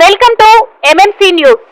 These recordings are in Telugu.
Welcome to MMC news.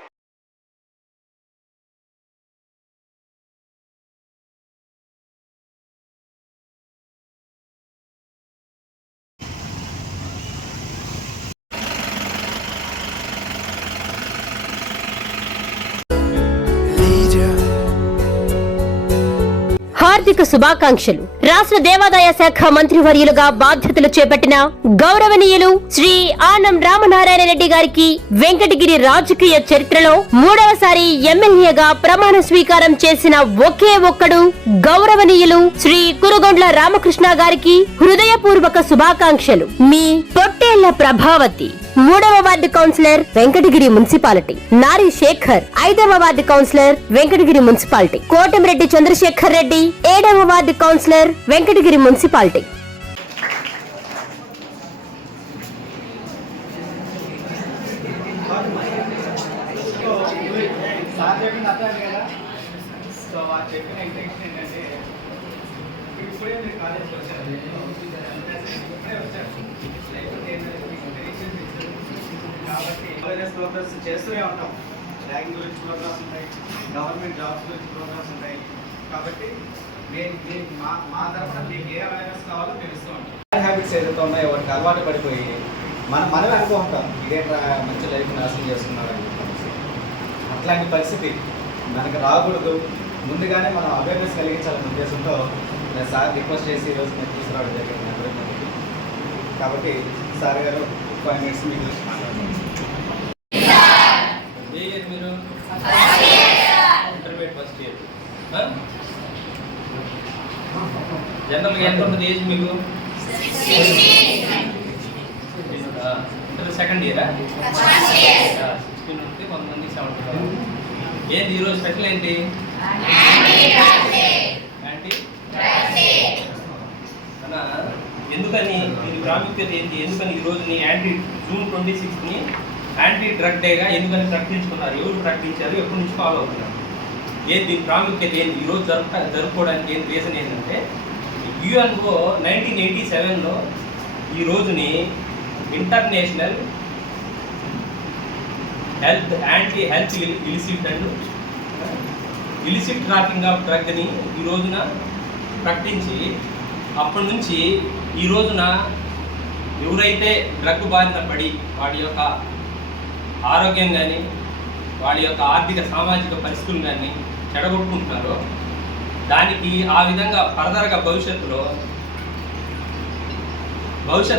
హార్దిక శుభాకాంక్షలు. రాష్ట్ర దేవాదాయ శాఖ మంత్రివర్యులుగా బాధ్యతలు చేపట్టిన గౌరవనీయులు శ్రీ ఆనం రామనారాయణ రెడ్డి గారికి వెంకటగిరి రాజకీయ చరిత్రలో మూడవసారి ఎమ్మెల్యేగా ప్రమాణ స్వీకారం చేసిన ఒకే ఒక్కడు గౌరవనీయులు శ్రీ కురుగొండ్ల రామకృష్ణ గారికి హృదయపూర్వక శుభాకాంక్షలు. మీ పొట్టేళ్ల ప్రభావతి, 3వ ward councillor, Venkatagiri municipality. Nari Shekhar, 5వ ward councillor, Venkatagiri municipality. Kotamireddy Chandrashekhar Reddy, 7వ ward councillor, Venkatagiri municipality. Awareness programmes చేస్తూనే ఉంటాం. ర్యాంకింగ్ గురించి ప్రోగ్రామ్స్ ఉంటాయి, గవర్నమెంట్ జాబ్స్ గురించి ప్రోగ్రామ్స్ ఉంటాయి. కాబట్టి మా తరఫున మీకు ఏ అవేర్నెస్ కావాలో మేము ఇస్తూ ఉంటాం. హ్యాబిట్స్ ఏదైతే ఉన్నాయో వాటికి అలవాటు పడిపోయి మనమే అనుకో ఉంటాం, ఇదేంట్రా మంచి లైఫ్ నాశనం చేస్తున్నారని. అట్లాంటి పరిస్థితి మనకు రాకూడదు. ముందుగానే మనం అవేర్నెస్ కలిగించాలనే ఉద్దేశంతో నేను సార్ రిక్వెస్ట్ చేసి ఈరోజు నేను తీసుకురావడం జరిగింది. కాబట్టి సార్ గారు 5 minutes మీకు మాట్లాడుతున్నాను. మీరు ఇంటర్మీడియట్ ఫస్ట్ ఇయర్. జనరల్గా ఎంత ఉంటుంది ఏజ్ మీకు? ఇంటర్ సెకండ్ ఇయరా? 16 ఉంటే కొంతమంది 17. ఏంటి ఈరోజు స్పెషల్ ఏంటి? యాంటీ అన్నా, ఎందుకని దీని ప్రాముఖ్యత ఏంటి? ఎందుకని ఈరోజుని జూన్ 26ని యాంటీ డ్రగ్ డేగా ఎందుకని ప్రకటించుకున్నారు? ఎవరు ప్రకటించారు? ఎప్పటి నుంచి ఫాలో అవుతున్నారు? ఏంటి దీని ప్రాముఖ్యత ఏంటి? ఈరోజు జరుపుకోవడానికి ఏంటి రీజన్ ఏంటంటే యుఎన్ఓ 1987లో ఈ రోజుని international anti health illicit and illicit trafficking of డ్రగ్ని ఈ రోజున ప్రకటించి అప్పటి నుంచి ఈ రోజున ఎవరైతే డ్రగ్ బారిన పడి వాడి యొక్క ఆరోగ్యం కానీ వాడి యొక్క ఆర్థిక సామాజిక పరిస్థితులు కానీ చెడగొట్టుకుంటున్నారో దానికి ఆ విధంగా ఫర్దర్గా భవిష్యత్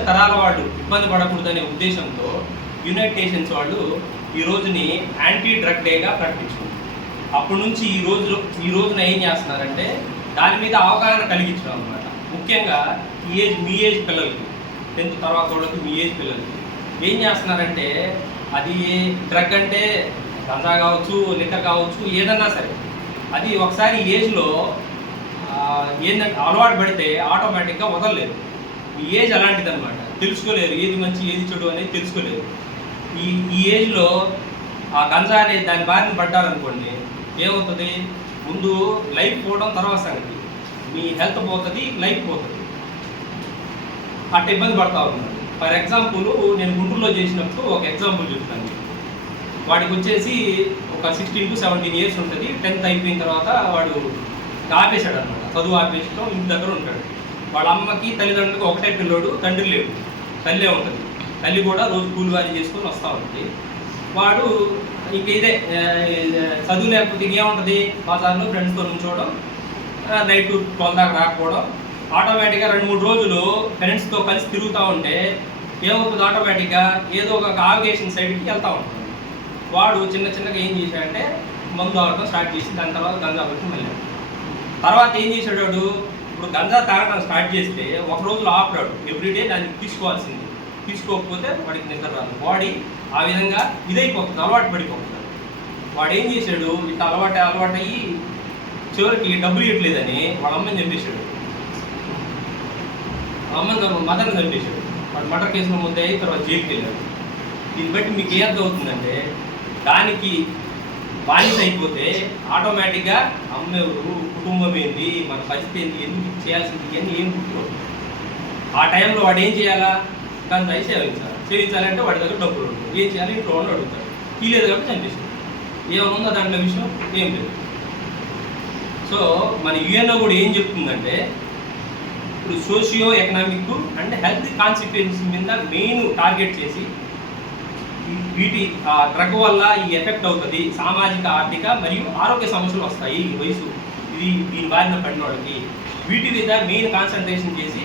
తరాల వాళ్ళు ఇబ్బంది పడకూడదనే ఉద్దేశంతో యునైటెడ్ నేషన్స్ వాళ్ళు ఈ రోజుని యాంటీ డ్రగ్ డేగా ప్రకటించుకుంటారు. అప్పటి నుంచి ఈ రోజున ఏం చేస్తున్నారంటే దాని మీద అవగాహన కలిగించడం అన్నమాట. ముఖ్యంగా మీ ఏజ్ పిల్లలకి, 10th తర్వాత వాళ్ళకి, మీ ఏజ్ పిల్లలకి ఏం చేస్తున్నారంటే అది డ్రగ్ అంటే గంజా కావచ్చు, లిక్కర్ కావచ్చు, ఏదన్నా సరే అది ఒకసారి ఏజ్లో ఏంటంటే అలవాటు పడితే ఆటోమేటిక్గా వదలలేదు. ఈ ఏజ్ అలాంటిది అనమాట. తెలుసుకోలేరు ఏది మంచి ఏది చెడు అనేది తెలుసుకోలేరు. ఈ ఏజ్లో ఆ గంజా అనేది దాని బారిన పడ్డారనుకోండి, ఏమవుతుంది? ముందు లైఫ్ పోవడం తర్వాత సంగతి, మీ హెల్త్ పోతుంది, లైఫ్ పోతుంది. అట్ట ఇబ్బంది పడతా ఉన్నాడు. ఫర్ ఎగ్జాంపుల్ నేను గుంటూరులో చేసినప్పుడు ఒక ఎగ్జాంపుల్ చెప్తాను. వాడికి వచ్చేసి ఒక 16 to 17 years ఉంటుంది. 10th అయిపోయిన తర్వాత వాడు ఆపేశాడు అనమాట. చదువు ఆపేసడం, ఇంటి దగ్గర ఉంటాడు. వాళ్ళ అమ్మకి తల్లిదండ్రులకు ఒకటే పిల్లోడు, తండ్రి లేడు, తల్లే ఉంటుంది. తల్లి కూడా రోజు కూలి వారి చేసుకొని వస్తూ ఉంటుంది. వాడు ఇంక ఇదే చదువు లేకపోతే ఇంకేముంటుంది, బజార్లో ఫ్రెండ్స్తో నుంచోవడం, నైట్ 12 దాకా రాకపోవడం. ఆటోమేటిక్గా 2-3 రోజులు ఫ్రెండ్స్తో కలిసి తిరుగుతూ ఉంటే ఏమవుతుంది? ఆటోమేటిక్గా ఏదో ఒక ఆవిగేషన్ సైడ్కి వెళ్తూ ఉంటుంది. వాడు చిన్నగా ఏం చేశాడంటే మందు తాగడం స్టార్ట్ చేసి దాని తర్వాత గంజా వచ్చి మళ్ళీ తర్వాత ఏం చేశాడు? వాడు ఇప్పుడు గంజా తాగడం స్టార్ట్ చేస్తే ఒక రోజులో ఆపడాడు. ఎవ్రీడే దాన్ని తీసుకోవాల్సింది. తీసుకోకపోతే వాడికి నిద్ర రాదు. బాడీ ఆ విధంగా ఇదైపోతుంది, అలవాటు పడిపోతుంది. వాడు ఏం చేశాడు? ఇట్లా అలవాటు అయ్యి చివరికి డబ్బులు ఇవ్వట్లేదని వాళ్ళ అమ్మని చంపేశాడు. మదర్ని చంపేశాడు. వాడు మర్డర్ కేసులో ముందే తర్వాత జైలుకి వెళ్ళాడు. దీన్ని బట్టి మీకు ఏం అవుతుందంటే దానికి బానిస అయిపోతే ఆటోమేటిక్గా అమ్మ ఎవరు, కుటుంబం ఏంటి, మన పరిస్థితి ఏంటి, ఎందుకు చేయాల్సింది ఇవన్నీ ఏం గుర్తుకోదు. ఆ టైంలో వాడు ఏం చేయాలా? గంజాయి సేవించాలి. చేయించాలంటే వాడి దగ్గర డబ్బులు ఉంటుంది. ఏం చేయాలి? ఇంట్లో వాళ్ళు అడుగుతారు. లేదు కాబట్టి చంపేస్తారు. ఏమైనా ఉందా దాంట్లో విషయం? ఏం లేదు. సో మన యుఎన్ఓ కూడా ఏం చెప్తుందంటే ఇప్పుడు socio economic and health consequences మీద మెయిన్ టార్గెట్ చేసి వీటి డ్రగ్ వల్ల ఈ ఎఫెక్ట్ అవుతుంది, సామాజిక ఆర్థిక మరియు ఆరోగ్య సమస్యలు వస్తాయి ఈ వయసు దీని బారిన పడిన వాళ్ళకి, వీటి మీద మెయిన్ కాన్సన్ట్రేషన్ చేసి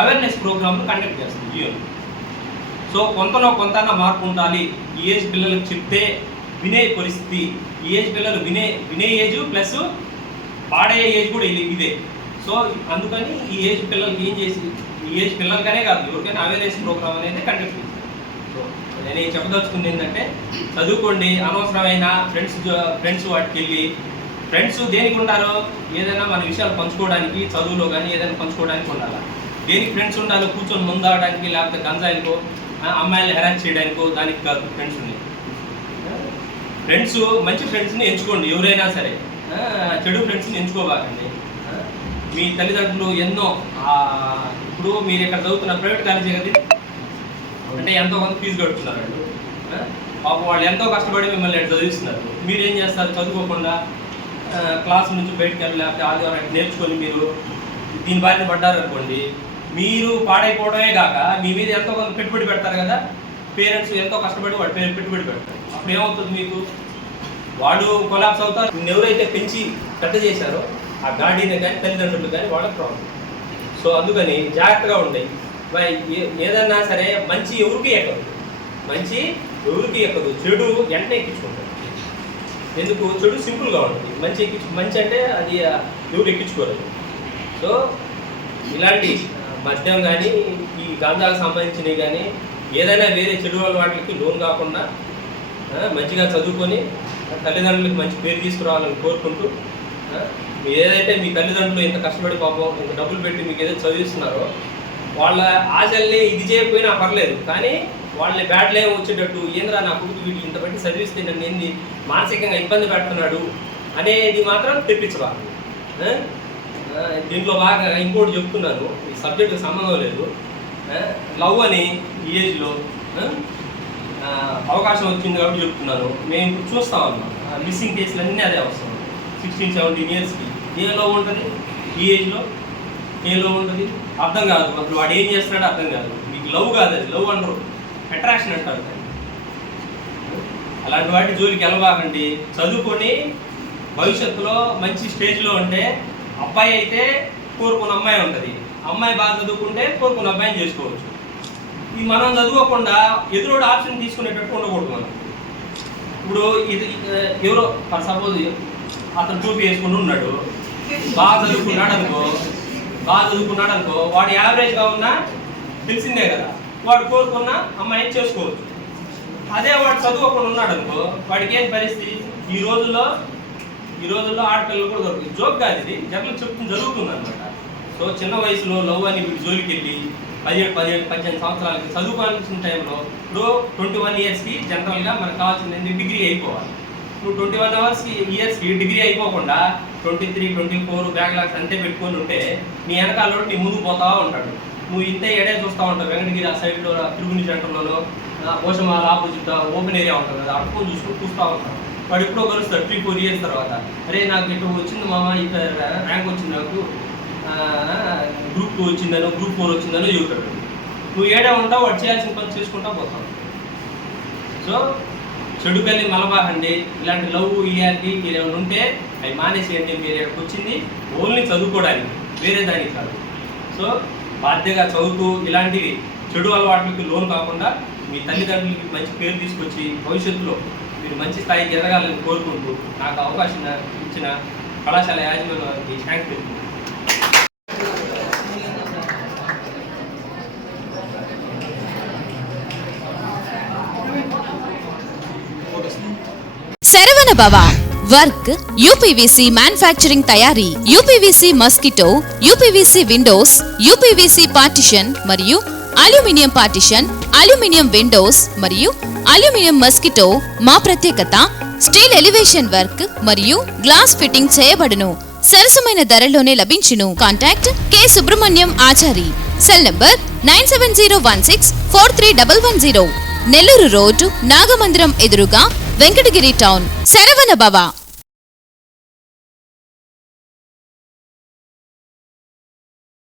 అవేర్నెస్ ప్రోగ్రామ్లు కండక్ట్ చేస్తుంది యుఎన్. సో కొంతలో కొంత మార్పు ఉండాలి. ఈ ఏజ్ పిల్లలకు చెప్తే వినే పరిస్థితి, ఈ ఏజ్ పిల్లలు వినే ఏజ్ ప్లస్ పాడే ఏజ్ కూడా ఇదే. సో అందుకని ఈ ఏజ్ పిల్లలకి ఏం చేసి, ఈ ఏజ్ పిల్లలకనే కాదు ఎవరికైనా అవేర్నెస్ ప్రోగ్రామ్ అనేది కండక్ట్ చేస్తుంది. సో నేను చెప్పదలుచుకుంది ఏంటంటే చదువుకోండి, అనవసరమైన ఫ్రెండ్స్ వాటికి వెళ్ళి ఫ్రెండ్స్ దేనికి ఉంటారో ఏదైనా మన విషయాలు పంచుకోవడానికి, చదువులో కానీ ఏదైనా పంచుకోవడానికి ఉండాలి. దేనికి ఫ్రెండ్స్ ఉండాలో కూర్చొని ముందాడడానికి, లేకపోతే గంజాయికో అమ్మాయిలు హెరాస్ చేయడానికో దానికి కాదు ఫ్రెండ్స్ ఉన్నాయి. ఫ్రెండ్స్ మంచి ఫ్రెండ్స్ని ఎంచుకోండి ఎవరైనా సరే, చెడు ఫ్రెండ్స్ని ఎంచుకోబాకండి. మీ తల్లిదండ్రులు ఎన్నో ఇప్పుడు మీరు ఇక్కడ చదువుతున్న ప్రైవేట్ కాలేజీ కదా, అంటే ఎంతో కొంత ఫీజు కడుతున్నారు వాళ్ళు. పాపం వాళ్ళు ఎంతో కష్టపడి మిమ్మల్ని చదివిస్తున్నారు. మీరేం చేస్తారు? చదువుకోకుండా క్లాస్ నుంచి బయటకు వెళ్ళి లేకపోతే ఆదివారం నేర్చుకొని మీరు దీని బారిన పడ్డారు అనుకోండి, మీరు పాడైపోవడమే కాక మీ మీద ఎంతో కొంత పెట్టుబడి పెడతారు కదా. పేరెంట్స్ ఎంతో కష్టపడి వాడు పెట్టుబడి పెడతారు. అప్పుడు ఏమవుతుంది? మీకు వాడు కొలాప్స్ అవుతారు. ఎవరైతే పెంచి పెద్ద చేశారో ఆ గార్డియన్ కానీ తల్లిదండ్రులు కానీ వాళ్ళకి ప్రాబ్లం. సో అందుకని జాగ్రత్తగా ఉండేవి. ఏదన్నా సరే మంచి ఎవరికి ఎక్కదు, చెడు వెంటనే ఎక్కించుకుంటారు. ఎందుకు? చెడు సింపుల్గా ఉంటుంది, మంచి అంటే అది ఎవరు ఎక్కించుకోరు. సో ఇలాంటి మద్యం కానీ ఈ గాంజాకు సంబంధించినవి కానీ ఏదైనా వేరే చెడు వాటికి లోన్ కాకుండా మంచిగా చదువుకొని తల్లిదండ్రులకు మంచి పేరు తీసుకురావాలని కోరుకుంటూ, ఏదైతే మీ తల్లిదండ్రులు ఇంత కష్టపడి పాపం ఇంత డబ్బులు పెట్టి మీకు ఏదైతే చదివిస్తున్నారో వాళ్ళ ఆశల్ని ఇది చేయకపోయినా పర్లేదు, కానీ వాళ్ళని బ్యాడ్లే వచ్చేటట్టు ఏంద్రా నా కొడుకు వీటికి ఇంత బట్టి చదివిస్తే నన్ను ఏంది మానసికంగా ఇబ్బంది పెడుతున్నాడు అనేది మాత్రం తెప్పించబాకు. దీంట్లో బాగా ఇంకోటి చెప్తున్నాను, ఈ సబ్జెక్టుకి సంబంధం లేదు. లవ్ అని ఈ ఏజ్లో అవకాశం వచ్చింది కాబట్టి చెప్తున్నాను. మేము ఇప్పుడు చూస్తాం అన్నమాట, మిస్సింగ్ కేసులు అన్నీ అదే వస్తాం. 16-17 ఇయర్స్కి ఏ లవ్ ఉంటుంది? ఈ ఏజ్లో ఏ లవ్ ఉంటుంది? అర్థం కాదు. అసలు వాడు ఏం చేస్తున్నాడో అర్థం కాదు. మీకు లవ్ కాదు, అది లవ్ అంటారు, అట్రాక్షన్ అంటారు. అలాంటి వాటి జోలికి వెళ్ళబాకండి. చదువుకొని భవిష్యత్తులో మంచి స్టేజ్లో ఉంటే అబ్బాయి అయితే కోరుకున్న అమ్మాయి ఉంటుంది, అమ్మాయి బాగా చదువుకుంటే కోరుకున్న అబ్బాయిని చేసుకోవచ్చు. ఈ మనం చదువుకోకుండా ఎదురోడు ఆప్షన్ తీసుకునేటట్టు ఉండకూడదు. మనం ఇప్పుడు ఇది ఎవరో ఫర్ సపోజ్ అతను టోపీ వేసుకుని ఉన్నాడు, బాగా చదువుకున్నాడు అనుకో, వాడు యావరేజ్గా ఉన్నా తెలిసిందే కదా, వాడు కోరుకున్న అమ్మాయిని చేసుకోవచ్చు. అదే వాడు చదువుకోకుండా ఉన్నాడు అనుకో, వాడికి ఏం పరిస్థితి? ఈ రోజుల్లో ఆడపిల్లలు కూడా దొరుకుతుంది. జోక్ కాదు, ఇది జనరల్ చెప్తుంది, జరుగుతుంది అనమాట. సో చిన్న వయసులో లవ్ అని వీడి జోలికి వెళ్ళి 17-18 సంవత్సరాలకి చదువుకోవాల్సిన టైంలో ఇప్పుడు 21 ఇయర్స్కి జనరల్గా మనకు కావాల్సింది డిగ్రీ అయిపోవాలి. ఇప్పుడు 21 ఇయర్స్కి డిగ్రీ అయిపోకుండా 23-24 బ్యాక్లాగ్స్ అంతే పెట్టుకొని ఉంటే నీ వెనకాల నీ ముందు పోతా ఉంటాడు. నువ్వు ఇంతే ఎడే చూస్తూ ఉంటావు. వెంకటగిరి ఆ సైడ్లో తిరుగుని సెంటర్లోనో పోషమాల ఆపోజిట్ ఓపెన్ ఏరియా ఉంటుంది కదా, అడుపుకొని చూస్తూ ఉంటావు. వాడు ఎప్పుడో కలుస్తాడు 3-4 ఇయర్స్ తర్వాత, అరే నాకు ఇటు వచ్చింది మామ, ఇక ర్యాంక్ వచ్చింది, నాకు గ్రూప్ 2 వచ్చిందనో గ్రూప్ 4 వచ్చిందనో చెబుతాడు. నువ్వు ఏడా ఉంటావు, వాడు చేయాల్సిన పని చేసుకుంటా పోతావు. సో చెడుకెళ్ళి మలబాకండి. ఇలాంటి లవ్ ఇయాలిటీ మీరు ఏమైనా ఉంటే అవి మానేసేయండి. మీరు ఎక్కడికి వచ్చింది ఓన్లీ చదువుకోవడానికి, వేరే దానికి కాదు. సో బాధ్యతగా చదువుతూ ఇలాంటివి చెడు అలవాట్లకి లోన్ కాకుండా మీ తల్లిదండ్రులకి మంచి పేరు తీసుకొచ్చి భవిష్యత్తులో మీరు మంచి స్థాయికి ఎదగాలని కోరుకుంటూ నాకు అవకాశం ఇచ్చిన కళాశాల యాజమాన్యానికి థ్యాంక్స్ చెప్తున్నాను. శరవణ భవ వర్క్ యూపీవీసీ మ్యానుఫ్యాక్చరింగ్ తయారీ, UPVC mosquito, UPVC Windows, UPVC partition మరియు అల్యూమినియం పార్టిషన్, అల్యూమినియం విండోస్ మరియు అల్యూమినియం మస్కిటో. మా ప్రత్యేకత స్టీల్ ఎలివేషన్ వర్క్ మరియు గ్లాస్ ఫిట్టింగ్ చేయబడును. సరసమైన ధరలోనే లభించును. Contact K Subrahmanyam Achari. Cell number 9701643110. Nellore road Nagamandiram ఎదురుగా వెంకటగిరి టౌన్. శరవణ భవ.